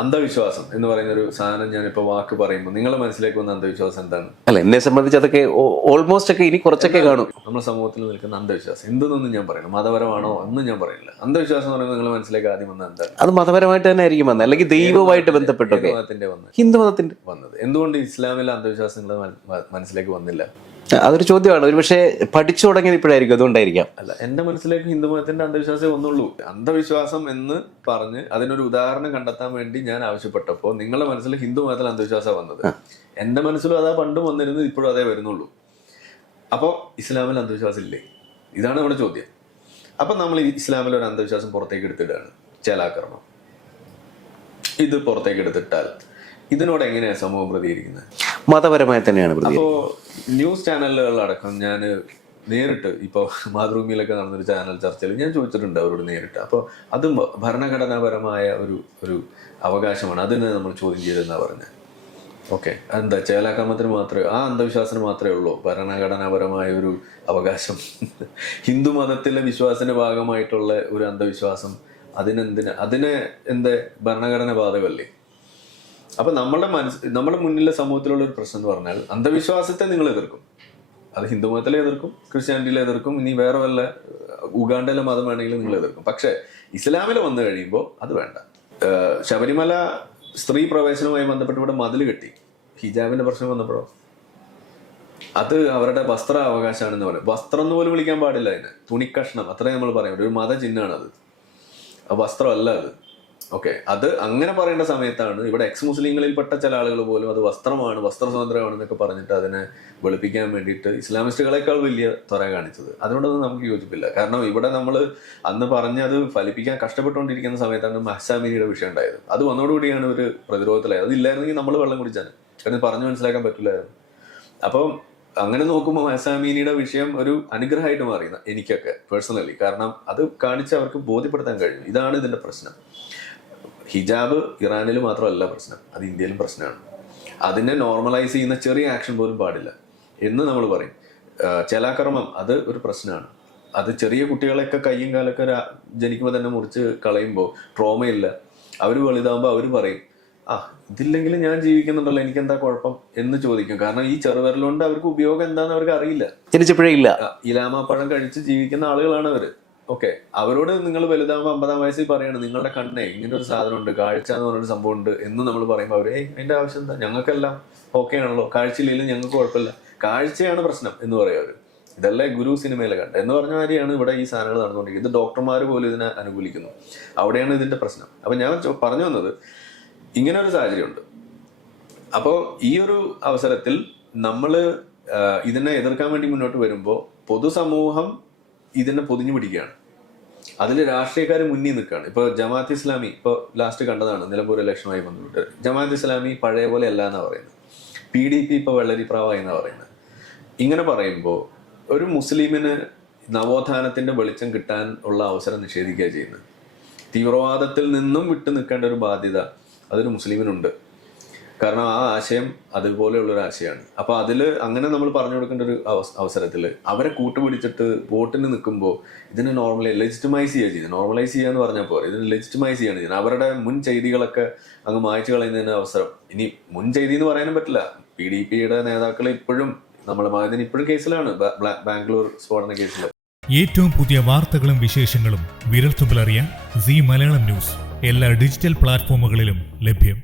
അന്ധവിശ്വാസം എന്ന് പറയുന്ന ഒരു സാധനം ഞാനിപ്പോ വാക്ക് പറയുമ്പോൾ നിങ്ങളുടെ മനസ്സിലേക്ക് വന്ന അന്ധവിശ്വാസം എന്താണ്? അല്ല, എന്നെ സംബന്ധിച്ച് അതൊക്കെ ഓൾമോസ്റ്റ് ഒക്കെ ഇനി കുറച്ചൊക്കെ കാണും. നമ്മുടെ സമൂഹത്തിൽ നിൽക്കുന്ന അന്ധവിശ്വാസം എന്തെന്നൊന്നും ഞാൻ പറയുന്നു, മതപരമാണോ ഒന്നും ഞാൻ പറയുന്നില്ല. അന്ധവിശ്വാസം എന്ന് പറയുമ്പോൾ നിങ്ങളുടെ മനസ്സിലേക്ക് ആദ്യം വന്ന എന്താണ്? അത് മതപരമായിട്ട് തന്നെ ആയിരിക്കും വന്നത്, അല്ലെങ്കിൽ ദൈവമായിട്ട് ബന്ധപ്പെട്ടൊക്കെ. ഹിന്ദു മതത്തിന്റെ വന്നത് എന്തുകൊണ്ട് ഇസ്ലാമിലെ അന്ധവിശ്വാസം നിങ്ങളുടെ മനസ്സിലേക്ക് വന്നില്ല? അതൊരു ചോദ്യമാണ്. ഒരു പക്ഷേ പഠിച്ചു തുടങ്ങിയത് ഇപ്പോഴായിരിക്കും, അതുകൊണ്ടായിരിക്കാം. അല്ല, എന്റെ മനസ്സിലേക്ക് ഹിന്ദു മതത്തിന്റെ അന്ധവിശ്വാസമേ വന്നുള്ളൂ. അന്ധവിശ്വാസം എന്ന് പറഞ്ഞ് അതിനൊരു ഉദാഹരണം കണ്ടെത്താൻ വേണ്ടി ഞാൻ ആവശ്യപ്പെട്ടപ്പോൾ നിങ്ങളുടെ മനസ്സിൽ ഹിന്ദു മതത്തിൽ അന്ധവിശ്വാസം വന്നത്. എന്റെ മനസ്സിലും അതാ പണ്ടും വന്നിരുന്നത്, ഇപ്പോഴും അതേ വരുന്നുള്ളൂ. അപ്പോൾ ഇസ്ലാമിൽ അന്ധവിശ്വാസം ഇല്ലേ? ഇതാണ് നമ്മുടെ ചോദ്യം. അപ്പം നമ്മൾ ഇസ്ലാമിൽ ഒരു അന്ധവിശ്വാസം പുറത്തേക്ക് എടുത്തിട്ടാണ് ചേലാക്രമം. ഇത് പുറത്തേക്ക് എടുത്തിട്ടാൽ ഇതിനോട് എങ്ങനെയാണ് സമൂഹം പ്രതികരിക്കുന്നത്? മതപരമായി തന്നെയാണ്. അപ്പോൾ ന്യൂസ് ചാനലുകളിലടക്കം ഞാൻ നേരിട്ട് ഇപ്പോൾ മാതൃഭൂമിയിലൊക്കെ നടന്നൊരു ചാനൽ ചർച്ചയിൽ ഞാൻ ചോദിച്ചിട്ടുണ്ട് അവരോട് നേരിട്ട്. അപ്പോൾ അത് ഭരണഘടനാപരമായ ഒരു അവകാശമാണ്, അതിനെ നമ്മൾ ചോദ്യം ചെയ്തെന്നാണ് പറഞ്ഞത്. ഓക്കെ, എന്താ ചേലാക്രമത്തിന് മാത്രമേ, ആ അന്ധവിശ്വാസത്തിന് മാത്രമേ ഉള്ളൂ ഭരണഘടനാപരമായ ഒരു അവകാശം? ഹിന്ദു മതത്തിലെ വിശ്വാസത്തിന്റെ ഭാഗമായിട്ടുള്ള ഒരു അന്ധവിശ്വാസം അതിനെ എന്താ ഭരണഘടന ബാധകമല്ലേ? അപ്പൊ നമ്മുടെ മുന്നിലെ സമൂഹത്തിലുള്ള ഒരു പ്രശ്നം എന്ന് പറഞ്ഞാൽ അന്ധവിശ്വാസത്തെ നിങ്ങൾ എതിർക്കും. അത് ഹിന്ദു മതത്തിലെ എതിർക്കും, ക്രിസ്ത്യാനിറ്റിയിലെ എതിർക്കും, ഇനി വേറെ വല്ല ഉഗാണ്ടയിലെ മതം വേണമെങ്കിലും നിങ്ങൾ എതിർക്കും. പക്ഷെ ഇസ്ലാമിൽ വന്നു കഴിയുമ്പോൾ അത് വേണ്ട. ശബരിമല സ്ത്രീ പ്രവേശനവുമായി ബന്ധപ്പെട്ട് ഇവിടെ മതിൽ കെട്ടി, ഹിജാബിന്റെ പ്രശ്നം വന്നപ്പോഴോ അത് അവരുടെ വസ്ത്ര അവകാശമാണെന്ന് പറയും. വസ്ത്രം എന്ന് പോലും വിളിക്കാൻ പാടില്ല അതിന്, തുണിക്കഷ്ണം അത്രയും നമ്മൾ പറയാം. ഒരു മതചിഹ്നമാണ് അത്, വസ്ത്രമല്ല അത്. ഓക്കെ, അത് അങ്ങനെ പറയേണ്ട സമയത്താണ് ഇവിടെ എക്സ് മുസ്ലിങ്ങളിൽപ്പെട്ട ചില ആളുകൾ പോലും അത് വസ്ത്രമാണ്, വസ്ത്ര സ്വാതന്ത്ര്യമാണെന്നൊക്കെ പറഞ്ഞിട്ട് അതിനെ വെളുപ്പിക്കാൻ വേണ്ടിയിട്ട് ഇസ്ലാമിസ്റ്റുകളെക്കാൾ വലിയ ത്വര കാണിച്ചത്. അതിനോടൊന്നും നമുക്ക് യോജിപ്പില്ല. കാരണം ഇവിടെ നമ്മൾ അന്ന് പറഞ്ഞ് അത് ഫലിപ്പിക്കാൻ കഷ്ടപ്പെട്ടുകൊണ്ടിരിക്കുന്ന സമയത്താണ് മഹ്സാമിനിയുടെ വിഷയം ഉണ്ടായത്. അത് വന്നതോടുകൂടിയാണ് ഒരു പ്രതിരോധത്തിലായത്. അതില്ലായിരുന്നെങ്കിൽ നമ്മൾ വെള്ളം കുടിച്ചാണ്, കാരണം പറഞ്ഞു മനസ്സിലാക്കാൻ പറ്റില്ലായിരുന്നു. അപ്പം അങ്ങനെ നോക്കുമ്പോൾ മഹ്സാമിനിയുടെ വിഷയം ഒരു അനുഗ്രഹമായിട്ട് മാറി എനിക്കൊക്കെ പേഴ്സണലി. കാരണം അത് കാണിച്ച് അവർക്ക് ബോധ്യപ്പെടുത്താൻ കഴിഞ്ഞു. ഇതാണ് ഇതിന്റെ പ്രശ്നം. ഹിജാബ് ഇറാനിൽ മാത്രമല്ല പ്രശ്നം, അത് ഇന്ത്യയിലും പ്രശ്നമാണ്. അതിനെ നോർമലൈസ് ചെയ്യുന്ന ചെറിയ ആക്ഷൻ പോലും പാടില്ല എന്ന് നമ്മൾ പറയും. ചേലാക്രമം അത് ഒരു പ്രശ്നമാണ്. അത് ചെറിയ കുട്ടികളെയൊക്കെ കയ്യും കാലൊക്കെ ജനിക്കുമ്പോൾ തന്നെ മുറിച്ച് കളയുമ്പോൾ ട്രോമയില്ല. അവർ വലുതാകുമ്പോൾ അവർ പറയും, ഇതില്ലെങ്കിലും ഞാൻ ജീവിക്കുന്നുണ്ടല്ലോ, എനിക്ക് എന്താ കുഴപ്പം എന്ന് ചോദിക്കും. കാരണം ഈ ചെറുവിരലുകൊണ്ട് അവർക്ക് ഉപയോഗം എന്താണെന്ന് അവർക്ക് അറിയില്ല, ജനിച്ചപ്പോഴേ ഇല്ല. ഇലാമാപ്പഴം കഴിച്ച് ജീവിക്കുന്ന ആളുകളാണ് അവര്. ഓക്കെ, അവരോട് നിങ്ങൾ വലുതാകുമ്പോൾ 50-ആം വയസ്സിൽ പറയാണ് നിങ്ങളുടെ കണ്ണേ ഇങ്ങനെ ഒരു സാധനം ഉണ്ട്, കാഴ്ച എന്ന് പറഞ്ഞൊരു സംഭവം ഉണ്ട് എന്ന് നമ്മൾ പറയുമ്പോൾ അവരെ അതിന്റെ ആവശ്യം എന്താ, ഞങ്ങൾക്കെല്ലാം ഓക്കെ ആണല്ലോ, കാഴ്ചയില്ലെങ്കിലും ഞങ്ങൾക്ക് കുഴപ്പമില്ല, കാഴ്ചയാണ് പ്രശ്നം എന്ന് പറയും അവര്. ഇതല്ലേ ഗുരു സിനിമയിലെ കണ്ട എന്ന് പറഞ്ഞ മാതിരിയാണ് ഇവിടെ ഈ സാധനങ്ങൾ നടന്നുകൊണ്ടിരിക്കുന്നത്. ഇത് ഡോക്ടർമാർ പോലും ഇതിനെ അനുകൂലിക്കുന്നു. അവിടെയാണ് ഇതിന്റെ പ്രശ്നം. അപ്പൊ ഞാൻ പറഞ്ഞു വന്നത്, ഇങ്ങനെ ഒരു സാഹചര്യമുണ്ട്. അപ്പോൾ ഈ ഒരു അവസരത്തിൽ നമ്മൾ ഇതിനെ എതിർക്കാൻ വേണ്ടി മുന്നോട്ട് വരുമ്പോൾ പൊതുസമൂഹം ഇതിനെ പൊതിഞ്ഞു പിടിക്കുകയാണ്. അതിൽ രാഷ്ട്രീയക്കാർ മുന്നിൽ നിൽക്കുകയാണ്. ഇപ്പോൾ ജമാഅത്ത് ഇസ്ലാമി ഇപ്പോൾ ലാസ്റ്റ് കണ്ടതാണ്, നിലമ്പൂർ ഇലക്ഷനുമായി ബന്ധപ്പെട്ട് ജമാഅത്ത് ഇസ്ലാമി പഴയ പോലെ അല്ല എന്നാണ് പറയുന്നത്. PDP ഇപ്പോൾ വെള്ളരിപ്രാവായി എന്നാണ് പറയുന്നത്. ഇങ്ങനെ പറയുമ്പോൾ ഒരു മുസ്ലിമിന് നവോത്ഥാനത്തിന്റെ വെളിച്ചം കിട്ടാൻ ഉള്ള അവസരം നിഷേധിക്കുക ചെയ്യുന്നത്. തീവ്രവാദത്തിൽ നിന്നും വിട്ടു നിൽക്കേണ്ട ഒരു ബാധ്യത അതൊരു മുസ്ലിമിനുണ്ട്. കാരണം ആ ആശയം അതുപോലെയുള്ളൊരു ആശയമാണ്. അപ്പോൾ അതിൽ അങ്ങനെ നമ്മൾ പറഞ്ഞു കൊടുക്കേണ്ട ഒരു അവസരത്തിൽ അവരെ കൂട്ടുപിടിച്ചിട്ട് വോട്ടിന് നിൽക്കുമ്പോൾ ഇതിനെ ലെജിറ്റിമൈസ് ചെയ്യുക ചെയ്യുന്നത്. നോർമലൈസ് ചെയ്യുക എന്ന് പറഞ്ഞാൽ പോലെ ഇതിനെ ലെജിറ്റിമൈസ് ചെയ്യാണ് ചെയ്യുന്നത്. അവരുടെ മുൻ ചെയ്തികളൊക്കെ അങ്ങ് മായ്ച്ചു കളയുന്നതിന് അവസരം. ഇനി മുൻ ചെയ്തി എന്ന് പറയാനും പറ്റില്ല. PDPയുടെ നേതാക്കൾ ഇപ്പോഴും ഇപ്പോഴും കേസിലാണ്, ബാംഗ്ലൂർ സ്ഫോടന കേസിൽ. ഏറ്റവും പുതിയ വാർത്തകളും വിശേഷങ്ങളും വിരൽത്തുമ്പിലറിയാൻ സീ മലയാളം ന്യൂസ് എല്ലാ ഡിജിറ്റൽ പ്ലാറ്റ്ഫോമുകളിലും ലഭ്യം.